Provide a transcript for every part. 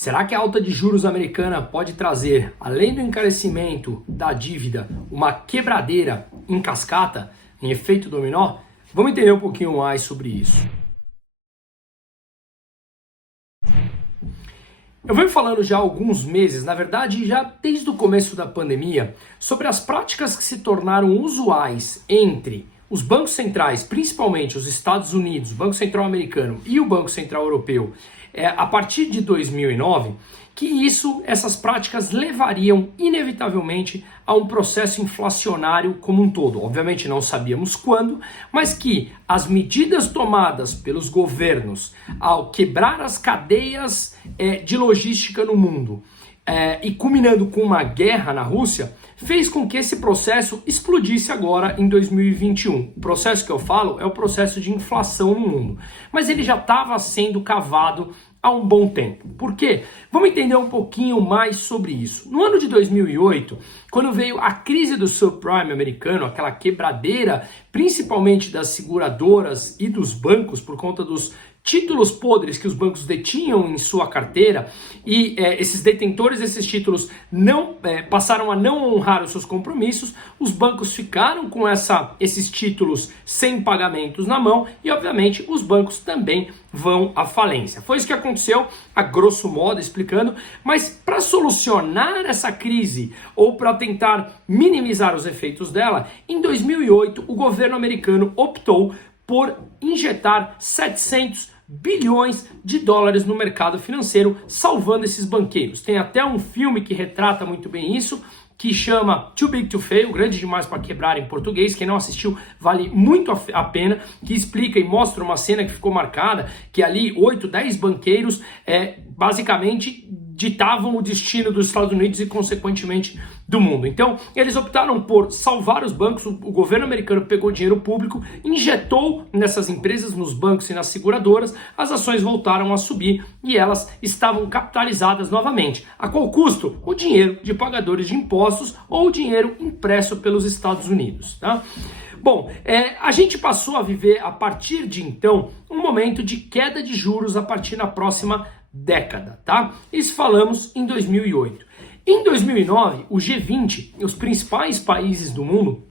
Será que a alta de juros americana pode trazer, além do encarecimento da dívida, uma quebradeira em cascata, em efeito dominó? Vamos entender um pouquinho mais sobre isso. Eu venho falando já há alguns meses, na verdade já desde o começo da pandemia, sobre as práticas que se tornaram usuais entre os bancos centrais, principalmente os Estados Unidos, o Banco Central Americano e o Banco Central Europeu, a partir de 2009, que essas práticas levariam inevitavelmente a um processo inflacionário como um todo. Obviamente não sabíamos quando, mas que as medidas tomadas pelos governos ao quebrar as cadeias de logística no mundo e culminando com uma guerra na Rússia, fez com que esse processo explodisse agora em 2021. O processo que eu falo é o processo de inflação no mundo, mas ele já estava sendo cavado há um bom tempo. Por quê? Vamos entender um pouquinho mais sobre isso. No ano de 2008, quando veio a crise do subprime americano, aquela quebradeira, principalmente das seguradoras e dos bancos, por conta dos títulos podres que os bancos detinham em sua carteira, e esses detentores desses títulos passaram a não honrar os seus compromissos, os bancos ficaram com esses títulos sem pagamentos na mão e, obviamente, os bancos também vão à falência. Foi isso que aconteceu, a grosso modo explicando, mas para solucionar essa crise ou para tentar minimizar os efeitos dela, em 2008 o governo americano optou por injetar 700 bilhões de dólares no mercado financeiro, salvando esses banqueiros. Tem até um filme que retrata muito bem isso, que chama Too Big to Fail, Grande Demais para Quebrar em português. Quem não assistiu vale muito a pena, que explica e mostra uma cena que ficou marcada, que ali 8, 10 banqueiros basicamente ditavam o destino dos Estados Unidos e, consequentemente, do mundo. Então, eles optaram por salvar os bancos. O governo americano pegou dinheiro público, injetou nessas empresas, nos bancos e nas seguradoras, as ações voltaram a subir e elas estavam capitalizadas novamente. A qual custo? O dinheiro de pagadores de impostos ou o dinheiro impresso pelos Estados Unidos, tá? Bom, a gente passou a viver, a partir de então, um momento de queda de juros a partir da próxima década, tá? Isso falamos em 2008. Em 2009, o G20, os principais países do mundo,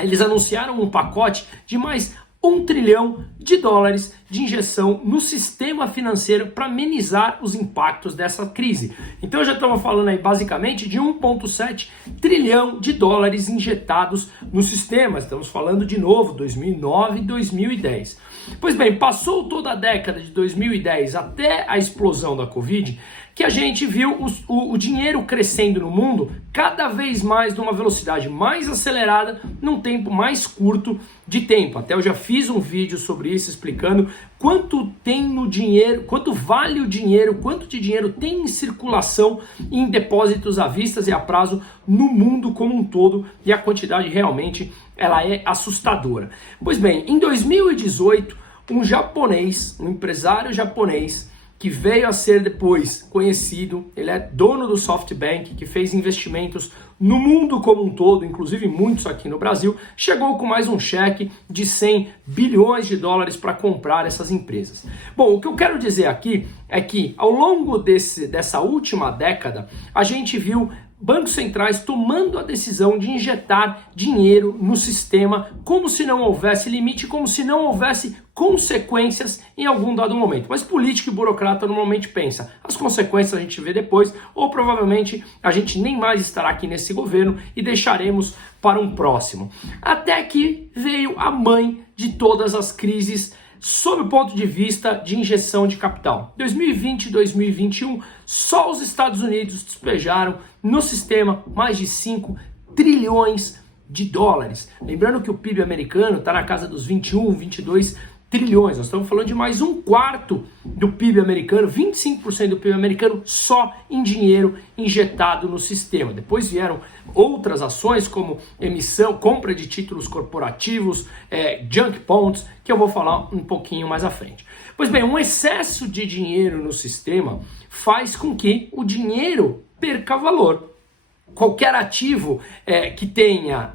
eles anunciaram um pacote de mais $1 trilhão de injeção no sistema financeiro para amenizar os impactos dessa crise. Então já estamos falando aí basicamente de 1,7 trilhão de dólares injetados no sistema. Estamos falando de novo 2009 e 2010. Pois bem, passou toda a década de 2010 até a explosão da Covid, que a gente viu o dinheiro crescendo no mundo cada vez mais numa velocidade mais acelerada, num tempo mais curto de tempo. Até eu já fiz um vídeo sobre isso explicando quanto tem no dinheiro, quanto vale o dinheiro, quanto de dinheiro tem em circulação em depósitos à vista e a prazo no mundo como um todo, e a quantidade realmente ela é assustadora. Pois bem, em 2018, um empresário japonês, que veio a ser depois conhecido, ele é dono do SoftBank, que fez investimentos no mundo como um todo, inclusive muitos aqui no Brasil, chegou com mais um cheque de 100 bilhões de dólares para comprar essas empresas. Bom, o que eu quero dizer aqui é que ao longo dessa última década, a gente viu bancos centrais tomando a decisão de injetar dinheiro no sistema como se não houvesse limite, como se não houvesse consequências em algum dado momento. Mas político e burocrata normalmente pensa, as consequências a gente vê depois, ou provavelmente a gente nem mais estará aqui nesse governo e deixaremos para um próximo. Até que veio a mãe de todas as crises sob o ponto de vista de injeção de capital. 2020 e 2021, só os Estados Unidos despejaram no sistema mais de 5 trilhões de dólares. Lembrando que o PIB americano está na casa dos 21, 22 trilhões. Nós estamos falando de mais um quarto do PIB americano, 25% do PIB americano só em dinheiro injetado no sistema. Depois vieram outras ações como emissão, compra de títulos corporativos, junk bonds, que eu vou falar um pouquinho mais à frente. Pois bem, um excesso de dinheiro no sistema faz com que o dinheiro perca valor. qualquer ativo que tenha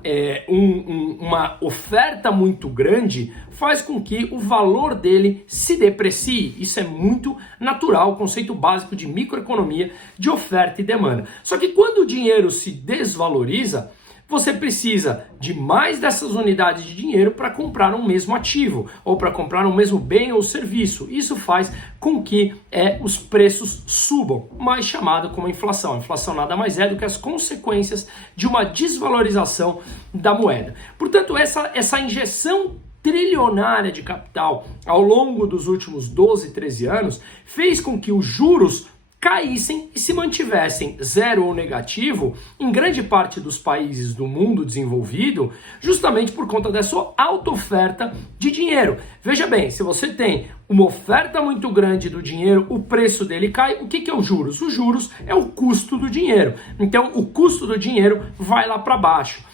uma oferta muito grande faz com que o valor dele se deprecie. Isso é muito natural, conceito básico de microeconomia, de oferta e demanda. Só que quando o dinheiro se desvaloriza, você precisa de mais dessas unidades de dinheiro para comprar um mesmo ativo ou para comprar um mesmo bem ou serviço. Isso faz com que os preços subam, mais chamado como inflação. A inflação nada mais é do que as consequências de uma desvalorização da moeda. Portanto, essa injeção trilionária de capital ao longo dos últimos 12, 13 anos fez com que os juros caíssem e se mantivessem zero ou negativo em grande parte dos países do mundo desenvolvido, justamente por conta dessa alta oferta de dinheiro. Veja bem, se você tem uma oferta muito grande do dinheiro, o preço dele cai. O que é os juros? Os juros é o custo do dinheiro. Então, o custo do dinheiro vai lá para baixo.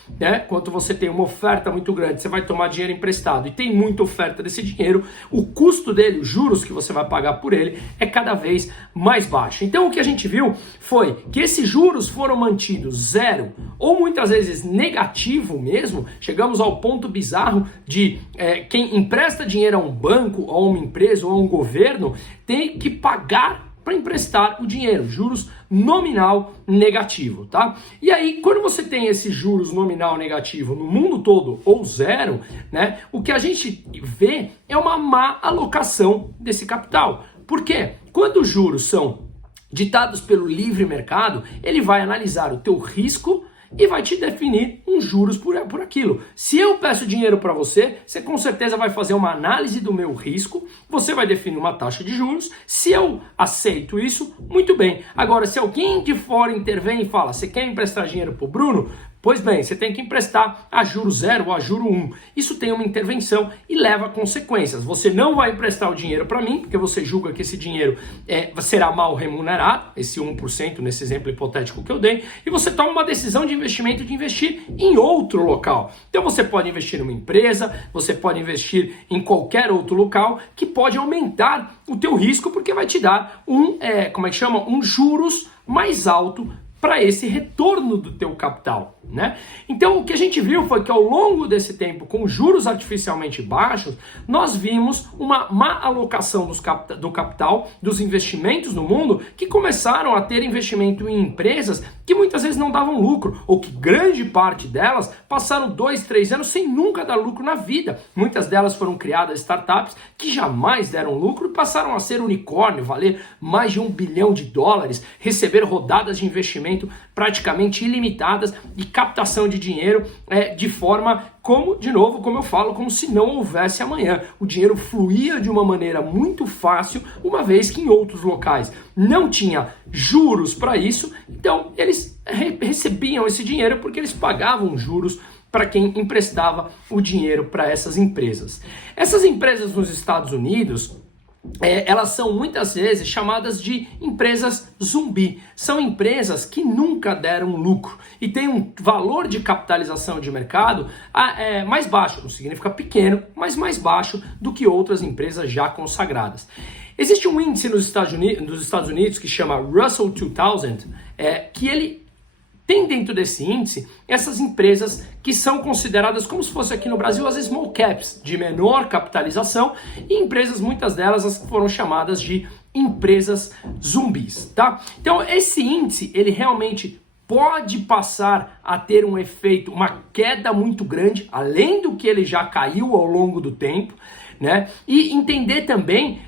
Quando você tem uma oferta muito grande, você vai tomar dinheiro emprestado e tem muita oferta desse dinheiro, o custo dele, os juros que você vai pagar por ele, é cada vez mais baixo. Então o que a gente viu foi que esses juros foram mantidos zero ou muitas vezes negativo mesmo. Chegamos ao ponto bizarro de quem empresta dinheiro a um banco, ou a uma empresa, ou a um governo, tem que pagar para emprestar o dinheiro, juros nominal negativo, tá? E aí, quando você tem esses juros nominal negativo no mundo todo ou zero, né, o que a gente vê é uma má alocação desse capital. Por quê? Quando os juros são ditados pelo livre mercado, ele vai analisar o teu risco e vai te definir uns juros por aquilo. Se eu peço dinheiro para você, você com certeza vai fazer uma análise do meu risco, você vai definir uma taxa de juros. Se eu aceito isso, muito bem. Agora, se alguém de fora intervém e fala, você quer emprestar dinheiro para o Bruno? Pois bem, você tem que emprestar a juro 0 ou a juro 1. Isso tem uma intervenção e leva a consequências. Você não vai emprestar o dinheiro para mim, porque você julga que esse dinheiro será mal remunerado, esse 1% nesse exemplo hipotético que eu dei, e você toma uma decisão de investimento de investir em outro local. Então você pode investir numa empresa, você pode investir em qualquer outro local que pode aumentar o teu risco, porque vai te dar um juros mais alto para esse retorno do teu capital, né? Então o que a gente viu foi que ao longo desse tempo, com juros artificialmente baixos, nós vimos uma má alocação do capital, dos investimentos no mundo, que começaram a ter investimento em empresas que muitas vezes não davam lucro, ou que grande parte delas passaram 2, 3 anos sem nunca dar lucro na vida. Muitas delas foram criadas startups que jamais deram lucro e passaram a ser unicórnio, valer mais de $1 bilhão, receber rodadas de investimento praticamente ilimitadas e captação de dinheiro de forma como eu falo, como se não houvesse amanhã. O dinheiro fluía de uma maneira muito fácil, uma vez que em outros locais não tinha juros para isso, então eles recebiam esse dinheiro porque eles pagavam juros para quem emprestava o dinheiro para essas empresas. Essas empresas nos Estados Unidos, elas são muitas vezes chamadas de empresas zumbi. São empresas que nunca deram lucro e têm um valor de capitalização de mercado mais baixo, não significa pequeno, mas mais baixo do que outras empresas já consagradas. Existe um índice nos Estados Unidos que chama Russell 2000, que ele tem dentro desse índice essas empresas que são consideradas como se fosse aqui no Brasil as small caps, de menor capitalização, e empresas, muitas delas, as que foram chamadas de empresas zumbis, tá? Então esse índice, ele realmente pode passar a ter um efeito, uma queda muito grande, além do que ele já caiu ao longo do tempo, né? E entender também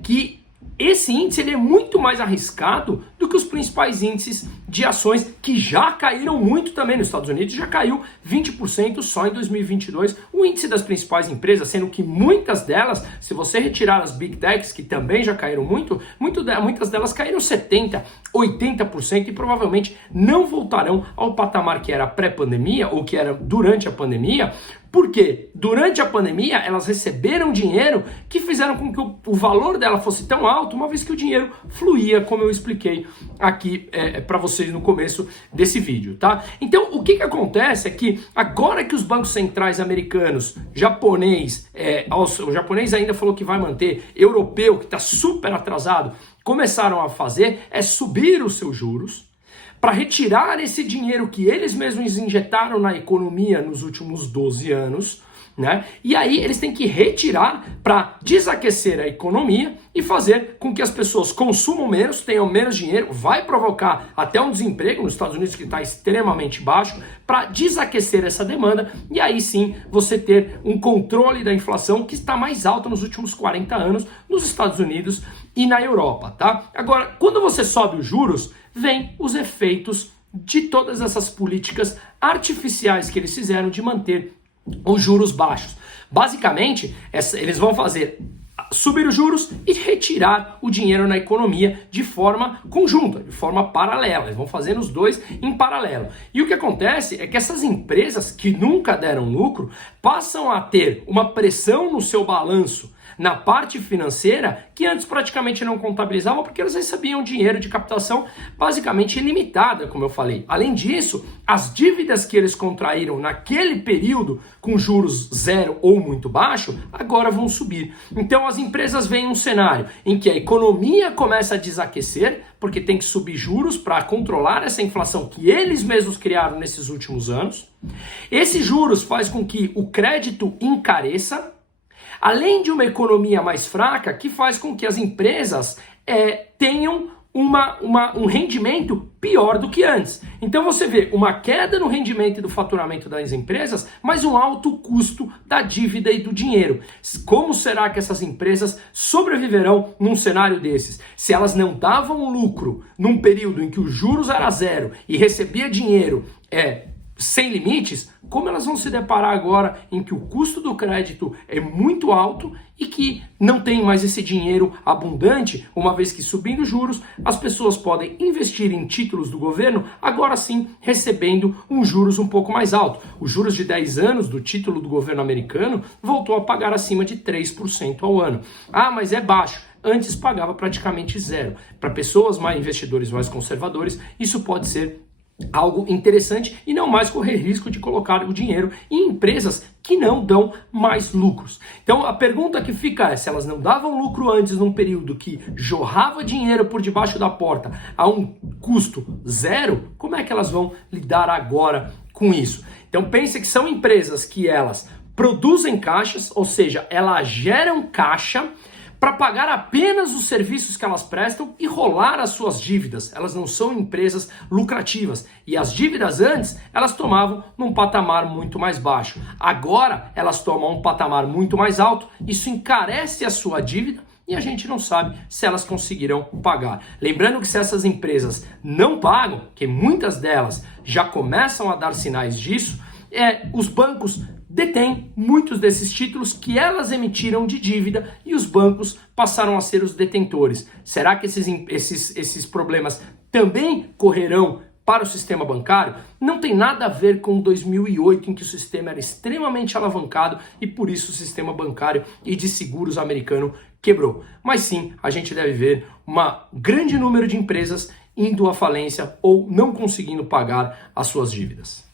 que esse índice ele é muito mais arriscado do que os principais índices de ações que já caíram muito também nos Estados Unidos, já caiu 20% só em 2022, o índice das principais empresas, sendo que muitas delas, se você retirar as Big Techs, que também já caíram muitas delas caíram 70%, 80% e provavelmente não voltarão ao patamar que era pré-pandemia ou que era durante a pandemia, porque durante a pandemia elas receberam dinheiro que fizeram com que o valor dela fosse tão alto, uma vez que o dinheiro fluía, como eu expliquei aqui para vocês no começo desse vídeo, tá? Então o que acontece é que agora que os bancos centrais americanos, japonês, o japonês ainda falou que vai manter, europeu que está super atrasado, começaram a fazer subir os seus juros, para retirar esse dinheiro que eles mesmos injetaram na economia nos últimos 12 anos, né? E aí eles têm que retirar para desaquecer a economia e fazer com que as pessoas consumam menos, tenham menos dinheiro, vai provocar até um desemprego nos Estados Unidos que está extremamente baixo, para desaquecer essa demanda e aí sim você ter um controle da inflação que está mais alta nos últimos 40 anos nos Estados Unidos e na Europa, tá? Agora, quando você sobe os juros, vem os efeitos de todas essas políticas artificiais que eles fizeram de manter os juros baixos. Basicamente, eles vão fazer subir os juros e retirar o dinheiro na economia de forma conjunta, de forma paralela. Eles vão fazendo os dois em paralelo. E o que acontece é que essas empresas que nunca deram lucro passam a ter uma pressão no seu balanço na parte financeira que antes praticamente não contabilizavam porque eles recebiam dinheiro de captação basicamente ilimitada, como eu falei. Além disso, as dívidas que eles contraíram naquele período com juros zero ou muito baixo, agora vão subir. Então as empresas veem um cenário em que a economia começa a desaquecer, porque tem que subir juros para controlar essa inflação que eles mesmos criaram nesses últimos anos. Esses juros faz com que o crédito encareça, além de uma economia mais fraca, que faz com que as empresas tenham um rendimento pior do que antes. Então você vê uma queda no rendimento e do faturamento das empresas, mas um alto custo da dívida e do dinheiro. Como será que essas empresas sobreviverão num cenário desses? Se elas não davam lucro num período em que os juros era zero e recebia dinheiro sem limites, como elas vão se deparar agora em que o custo do crédito é muito alto e que não tem mais esse dinheiro abundante, uma vez que subindo juros, as pessoas podem investir em títulos do governo, agora sim recebendo juros um pouco mais alto. Os juros de 10 anos do título do governo americano voltou a pagar acima de 3% ao ano. Ah, mas é baixo. Antes pagava praticamente zero. Para pessoas investidores mais conservadores, isso pode ser algo interessante e não mais correr risco de colocar o dinheiro em empresas que não dão mais lucros. Então a pergunta que fica é, se elas não davam lucro antes num período que jorrava dinheiro por debaixo da porta a um custo zero, como é que elas vão lidar agora com isso? Então pense que são empresas que elas produzem caixas, ou seja, elas geram caixa para pagar apenas os serviços que elas prestam e rolar as suas dívidas. Elas não são empresas lucrativas. E as dívidas antes, elas tomavam num patamar muito mais baixo. Agora, elas tomam um patamar muito mais alto. Isso encarece a sua dívida e a gente não sabe se elas conseguirão pagar. Lembrando que se essas empresas não pagam, que muitas delas já começam a dar sinais disso, os bancos detêm muitos desses títulos que elas emitiram de dívida e os bancos passaram a ser os detentores. Será que esses problemas também correrão para o sistema bancário? Não tem nada a ver com 2008, em que o sistema era extremamente alavancado e por isso o sistema bancário e de seguros americano quebrou. Mas sim, a gente deve ver um grande número de empresas indo à falência ou não conseguindo pagar as suas dívidas.